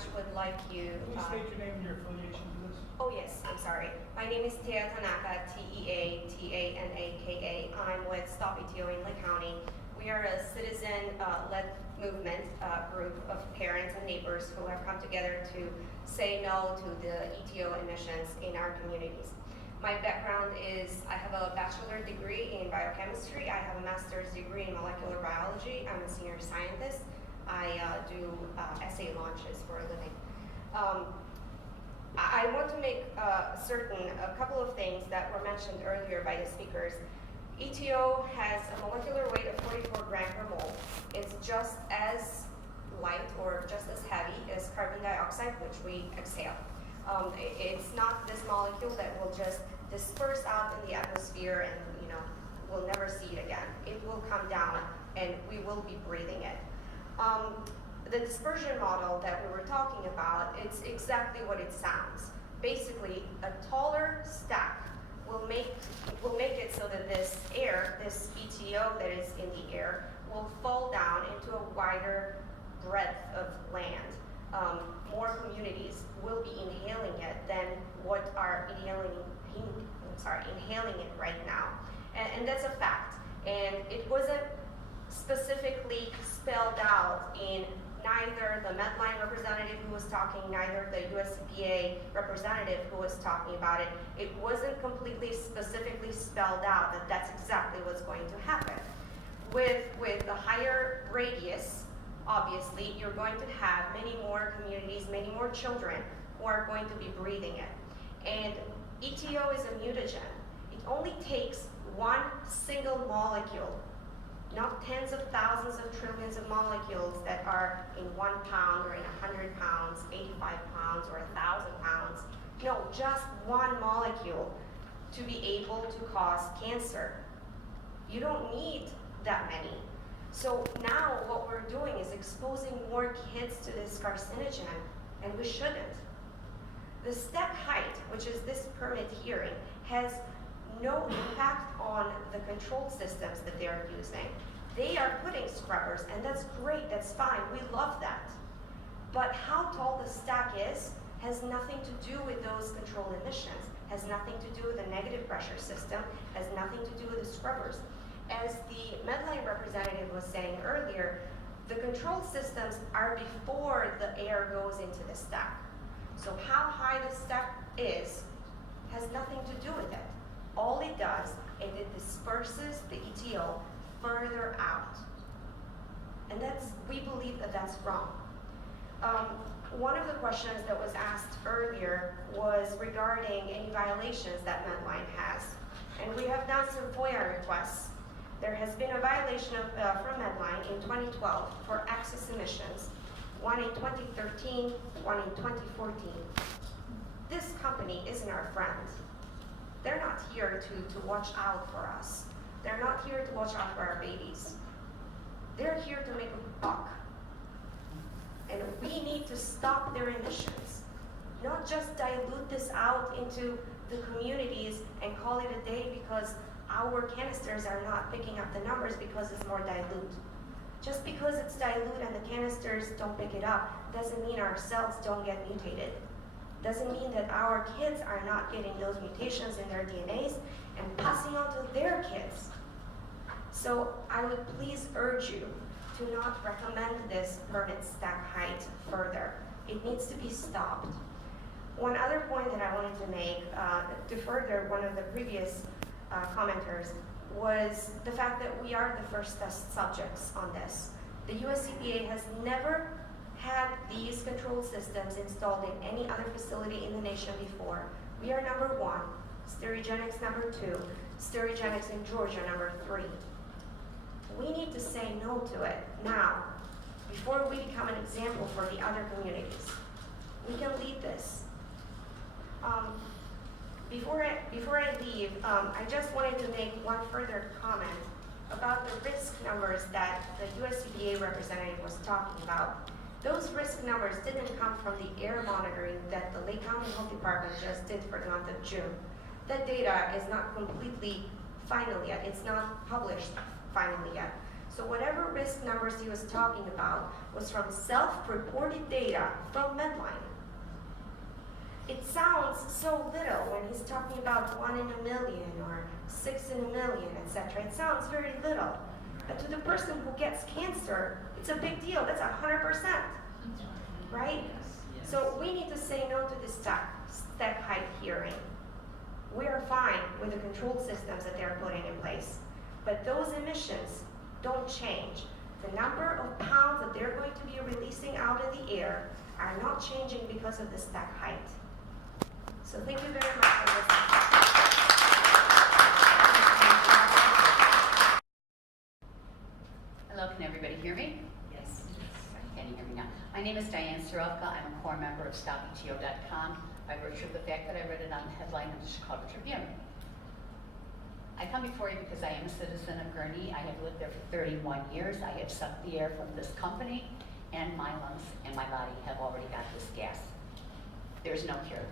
much would like you. Please state your name and your affiliation to this. Oh yes, I'm sorry. My name is Tea Tanaka, Teatanaka. I'm with Stop ETO in Lake County. We are a citizen-led movement group of parents and neighbors who have come together to say no to the ETO emissions in our communities. My background is I have a bachelor degree in biochemistry. I have a master's degree in molecular biology. I'm a senior scientist. I do essay launches for a living. I want to make a couple of things that were mentioned earlier by the speakers. ETO has a molecular weight of 44 grams per mole. It's just as light or just as heavy as carbon dioxide, which we exhale. It's not this molecule that will just disperse out in the atmosphere and we'll never see it again. It will come down and we will be breathing it. The dispersion model that we were talking about, it's exactly what it sounds. Basically, a taller stack will make it so that this ETO that is in the air will fall down into a wider breadth of land. More communities will be inhaling it than what are inhaling it right now. And that's a fact. And it wasn't specifically spelled out in neither the Medline representative who was talking, neither the US EPA representative who was talking about it. It wasn't completely specifically spelled out that that's exactly what's going to happen. With the higher radius, obviously, you're going to have many more communities, many more children who are going to be breathing it. And ETO is a mutagen. It only takes one single molecule, not tens of thousands of trillions of molecules that are in 1 pound or in 100 pounds, 85 pounds, or 1,000 pounds. No, just one molecule to be able to cause cancer. You don't need that many. So now what we're doing is exposing more kids to this carcinogen, and we shouldn't. The stack height, which is this permit hearing, has no impact on the control systems that they're using. They are putting scrubbers, and that's great, that's fine, we love that. But how tall the stack is has nothing to do with those control emissions, has nothing to do with the negative pressure system, has nothing to do with the scrubbers. As the Medline representative was saying earlier, the control systems are before the air goes into the stack. So how high the stack is has nothing to do with it. All it does is it disperses the ETO further out. And we believe that that's wrong. One of the questions that was asked earlier was regarding any violations that Medline has. And we have done some FOIA requests. There has been a violation from Medline in 2012 for excess emissions, one in 2013, one in 2014. This company isn't our friend. They're not here to watch out for us. They're not here to watch out for our babies. They're here to make a buck. And we need to stop their emissions, not just dilute this out into the communities and call it a day because our canisters are not picking up the numbers because it's more dilute. Just because it's dilute and the canisters don't pick it up doesn't mean our cells don't get mutated. Doesn't mean that our kids are not getting those mutations in their DNAs and passing on to their kids. So I would please urge you to not recommend this permit stack height further. It needs to be stopped. One other point that I wanted to make to further one of the previous commenters was the fact that we are the first test subjects on this. The US EPA has never had these control systems installed in any other facility in the nation before. We are number 1, Sterigenics number 2, Sterigenics in Georgia number 3. We need to say no to it now, before we become an example for the other communities. We can lead this. Before I leave, I just wanted to make one further comment about the risk numbers that the US EPA representative was talking about. Those risk numbers didn't come from the air monitoring that the Lake County Health Department just did for the month of June. That data is not completely final yet. It's not published finally yet. So whatever risk numbers he was talking about was from self-reported data from Medline. It sounds so little when he's talking about 1 in a million or 6 in a million, etc. It sounds very little. But to the person who gets cancer, it's a big deal. That's 100%. Right? So we need to say no to this step height hearing. We are fine with the control systems that they're putting in place. But those emissions don't change. The number of pounds that they're going to be releasing out in the air are not changing because of the stack height. So thank you very much for listening. Hello, can everybody hear me? Yes. Can you hear me now? My name is Diane Sorofka. I'm a core member of StopETO.com by virtue of the fact that I read it on the headline of the Chicago Tribune. I come before you because I am a citizen of Gurnee. I have lived there for 31 years. I have sucked the air from this company, and my lungs and my body have already got this gas. There's no cure.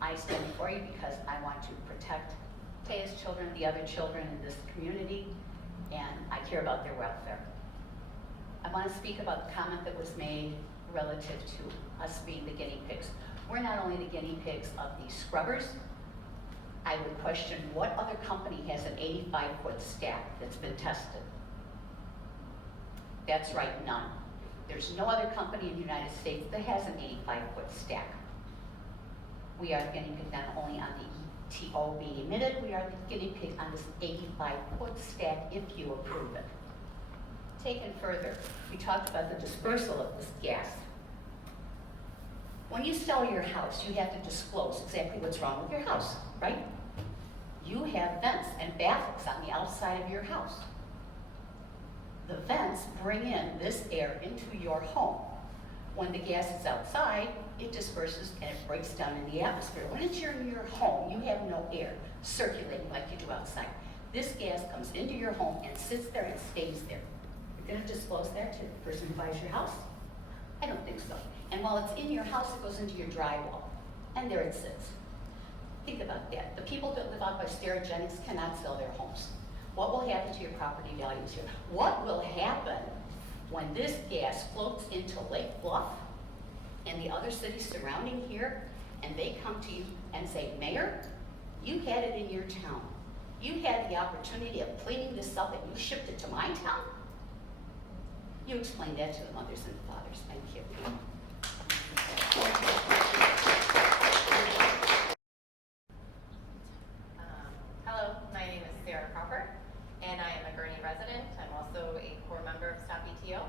I stand before you because I want to protect Taya's children, the other children in this community, and I care about their welfare. I want to speak about the comment that was made relative to us being the guinea pigs. We're not only the guinea pigs of these scrubbers. I would question what other company has an 85-foot stack that's been tested. That's right, none. There's no other company in the United States that has an 85-foot stack. We are the guinea pig not only on the ETO being emitted, we are the guinea pig on this 85-foot stack if you approve it. Taken further, we talked about the dispersal of this gas. When you sell your house, you have to disclose exactly what's wrong with your house, right? You have vents and baffles on the outside of your house. The vents bring in this air into your home. When the gas is outside, it disperses and it breaks down in the atmosphere. When it's in your home, you have no air circulating like you do outside. This gas comes into your home and sits there and stays there. You're going to disclose that to the person who buys your house? I don't think so. And while it's in your house, it goes into your drywall, and there it sits. Think about that. The people that live out by Sterigenics cannot sell their homes. What will happen to your property values here? What will happen when this gas floats into Lake Bluff and the other cities surrounding here, and they come to you and say, Mayor, you had it in your town. You had the opportunity of cleaning this up and you shipped it to my town? You explain that to the mothers and the fathers. Thank you. Hello, my name is Sarah Crawford, and I am a Gurnee resident. I'm also a core member of Stop ETO.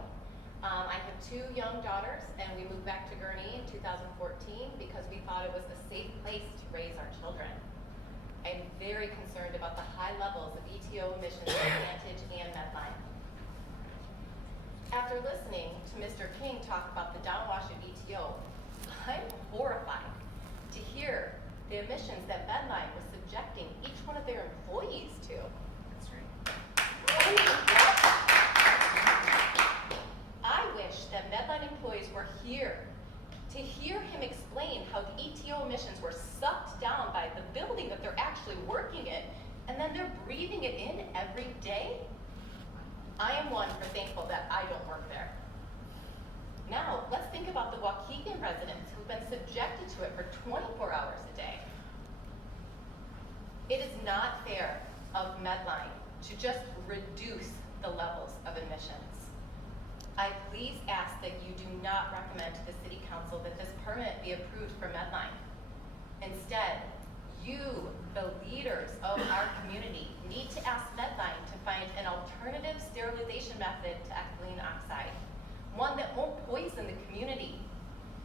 I have 2 young daughters, and we moved back to Gurnee in 2014 because we thought it was a safe place to raise our children. I'm very concerned about the high levels of ETO emissions at Vantage and Medline. After listening to Mr. King talk about the downwash of ETO, I'm horrified to hear the emissions that Medline was subjecting each one of their employees to. That's right. I wish that Medline employees were here to hear him explain how the ETO emissions were sucked down by the building that they're actually working in, and then they're breathing it in every day. I am one for thankful that I don't work there. Now, let's think about the Waukegan residents who've been subjected to it for 24 hours a day. It is not fair of Medline to just reduce the levels of emissions. I please ask that you do not recommend to the City Council that this permit be approved for Medline. Instead, you, the leaders of our community, need to ask Medline to find an alternative sterilization method to ethylene oxide, one that won't poison the community.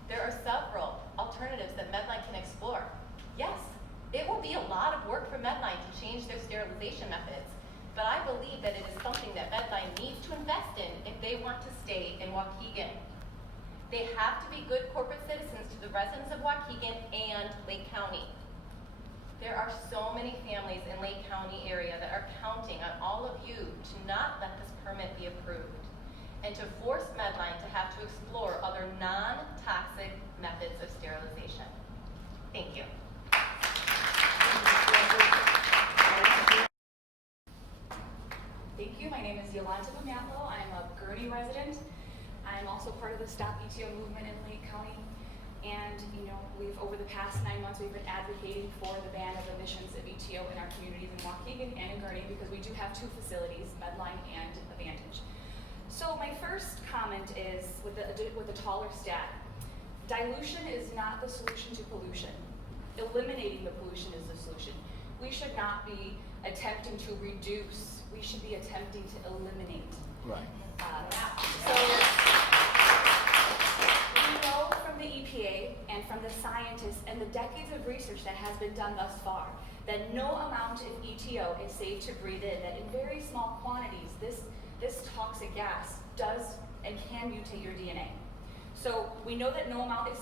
There are several alternatives that Medline can explore. Yes, it will be a lot of work for Medline to change their sterilization methods, but I believe that it is something that Medline needs to invest in if they want to stay in Waukegan. They have to be good corporate citizens to the residents of Waukegan and Lake County. There are so many families in Lake County area that are counting on all of you to not let this permit be approved and to force Medline to have to explore other non-toxic methods of sterilization. Thank you. Thank you. My name is Yolanda Yolanda Matlow. I'm a Gurney resident. I'm also part of the Stop ETO movement in Lake County. And, over the past 9 months, we've been advocating for the ban of emissions of ETO in our communities in Waukegan and in Gurney because we do have two facilities, Medline and Advantage. So my first comment is with the taller stack. Dilution is not the solution to pollution. Eliminating the pollution is the solution. We should not be attempting to reduce. We should be attempting to eliminate. Right. So we know from the EPA and from the scientists and the decades of research that has been done thus far that no amount of ETO is safe to breathe in, that in very small quantities, this toxic gas does and can mutate your DNA. So we know that no amount is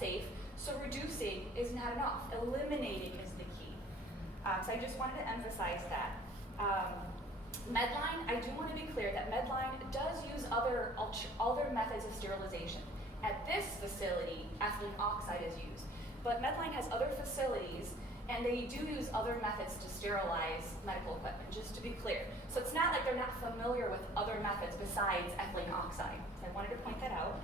safe, so reducing is not enough. Eliminating is the key. So I just wanted to emphasize that. Medline, I do want to be clear that Medline does use other methods of sterilization. At this facility, ethylene oxide is used, but Medline has other facilities and they do use other methods to sterilize medical equipment, just to be clear. So it's not like they're not familiar with other methods besides ethylene oxide. I wanted to point that out.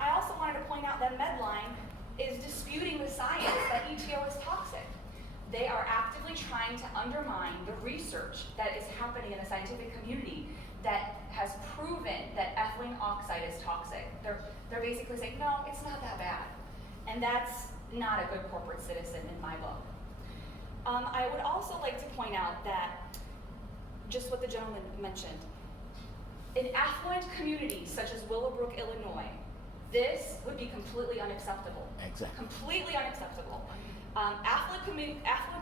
I also wanted to point out that Medline is disputing the science that ETO is toxic. They are actively trying to undermine the research that is happening in the scientific community that has proven that ethylene oxide is toxic. They're basically saying, no, it's not that bad. And that's not a good corporate citizen in my book. I would also like to point out that, just what the gentleman mentioned, in affluent communities such as Willowbrook, Illinois, this would be completely unacceptable. Exactly. Completely unacceptable. Affluent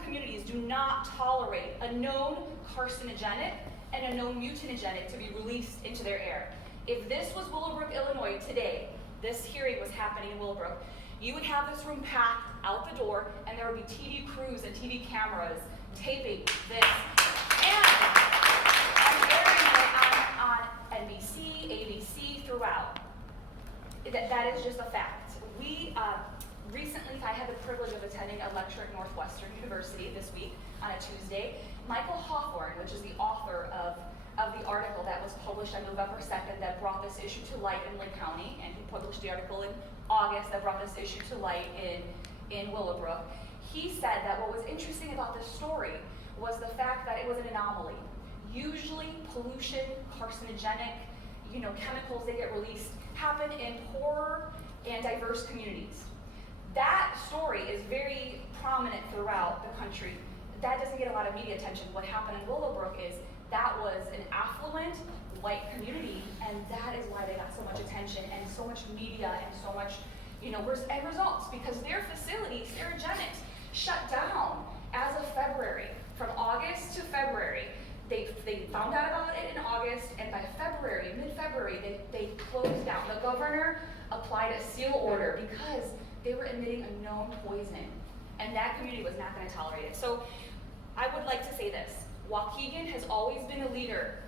communities do not tolerate a known carcinogenic and a known mutagenic to be released into their air. If this was Willowbrook, Illinois today, this hearing was happening in Willowbrook, you would have this room packed out the door and there would be TV crews and TV cameras taping this. And airing it on NBC, ABC, throughout. That is just a fact. Recently, I had the privilege of attending a lecture at Northwestern University this week on a Tuesday. Michael Hawthorne, which is the author of the article that was published on November 2nd that brought this issue to light in Lake County, and he published the article in August that brought this issue to light in Willowbrook. He said that what was interesting about this story was the fact that it was an anomaly. Usually pollution, carcinogenic, chemicals that get released happen in poorer and diverse communities. That story is very prominent throughout the country. That doesn't get a lot of media attention. What happened in Willowbrook is that was an affluent white community, and that is why they got so much attention and so much media and so much, end results, because their facilities, Sterigenics, shut down as of February. From August to February, they found out about it in August, and by February, mid-February, they closed down. The governor applied a seal order because they were emitting a known poison, and that community was not going to tolerate it. So I would like to say this. Waukegan has always been a leader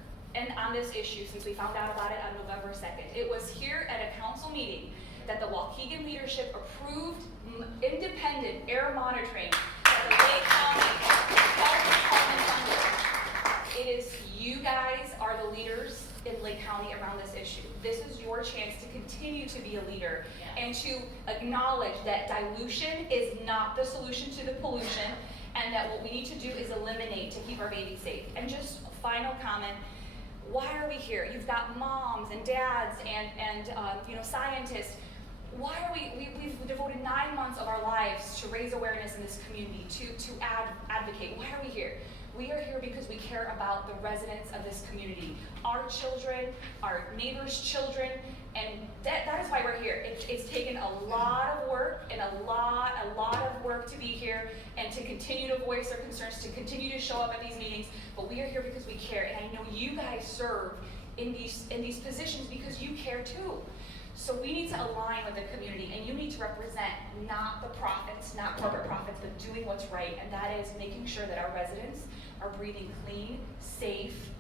on this issue since we found out about it on November 2nd. It was here at a council meeting that the Waukegan leadership approved independent air monitoring that the Lake County Health Department funded. It is you guys are the leaders in Lake County around this issue. This is your chance to continue to be a leader and to acknowledge that dilution is not the solution to the pollution, and that what we need to do is eliminate to keep our babies safe. And just a final comment, why are we here? You've got moms and dads and scientists. Why are we've devoted 9 months of our lives to raise awareness in this community, to advocate. Why are we here? We are here because we care about the residents of this community, our children, our neighbors' children, and that is why we're here. It's taken a lot of work and a lot of work to be here and to continue to voice our concerns, to continue to show up at these meetings, but we are here because we care, and I know you guys serve in these positions because you care too. So we need to align with the community, and you need to represent not the profits, not corporate profits, but doing what's right, and that is making sure that our residents are breathing clean, safe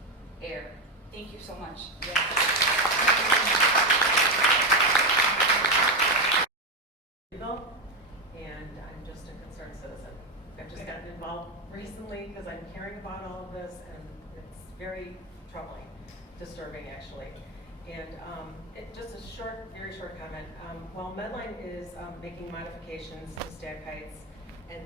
air. Thank you so much. And I'm just a concerned citizen. I've just gotten involved recently because I'm caring about all of this, and it's very troubling. disturbing actually. And just a short, very short comment. While Medline is making modifications to stack heights, and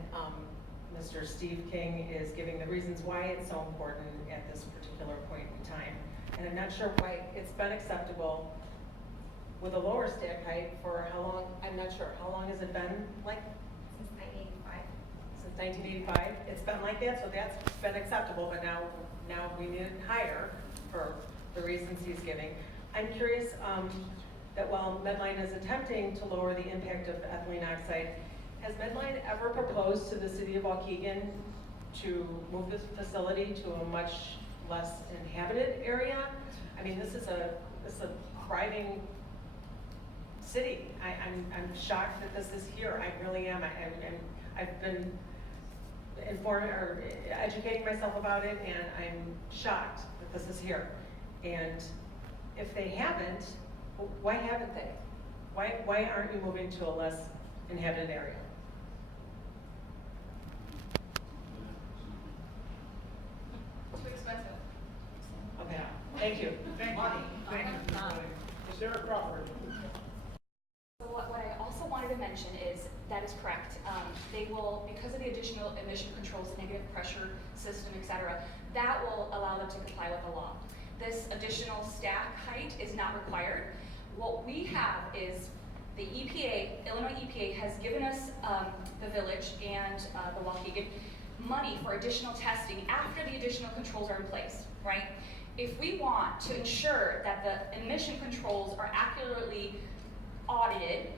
Mr. Steve King is giving the reasons why it's so important at this particular point in time. And I'm not sure why it's been acceptable with a lower stack height for how long, I'm not sure. How long has it been like? Since 1985. Since 1985, it's been like that, so that's been acceptable, but now we need it higher for the reasons he's giving. I'm curious that while Medline is attempting to lower the impact of ethylene oxide, has Medline ever proposed to the city of Waukegan to move this facility to a much less inhabited area? I mean, this is a thriving city. I'm shocked that this is here. I really am. I've been informed or educating myself about it, and I'm shocked that this is here. And if they haven't, why haven't they? Why aren't you moving to a less inhabited area? Too expensive. Okay, thank you. Thank you. Thank you, Mr. Lilly. Sarah Crawford. So what I also wanted to mention is, that is correct. They will, because of the additional emission controls, the negative pressure system, et cetera, that will allow them to comply with the law. This additional stack height is not required. What we have is the EPA, Illinois EPA, has given us, the village and the Waukegan, money for additional testing after the additional controls are in place, right? If we want to ensure that the emission controls are accurately audited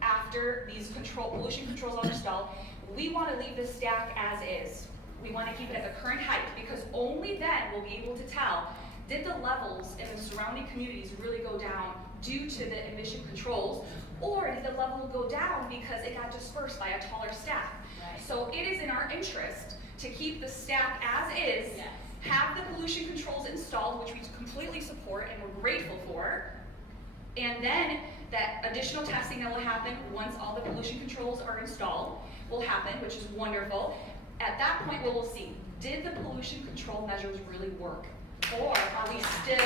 after these pollution controls are installed, we want to leave the stack as is. We want to keep it at the current height, because only then we'll be able to tell, did the levels in the surrounding communities really go down due to the emission controls, or did the level go down because it got dispersed by a taller stack? Right. So it is in our interest to keep the stack as is, Yes. have the pollution controls installed, which we completely support and we're grateful for, and then that additional testing that will happen once all the pollution controls are installed will happen, which is wonderful. At that point, we will see, did the pollution control measures really work? Or are we still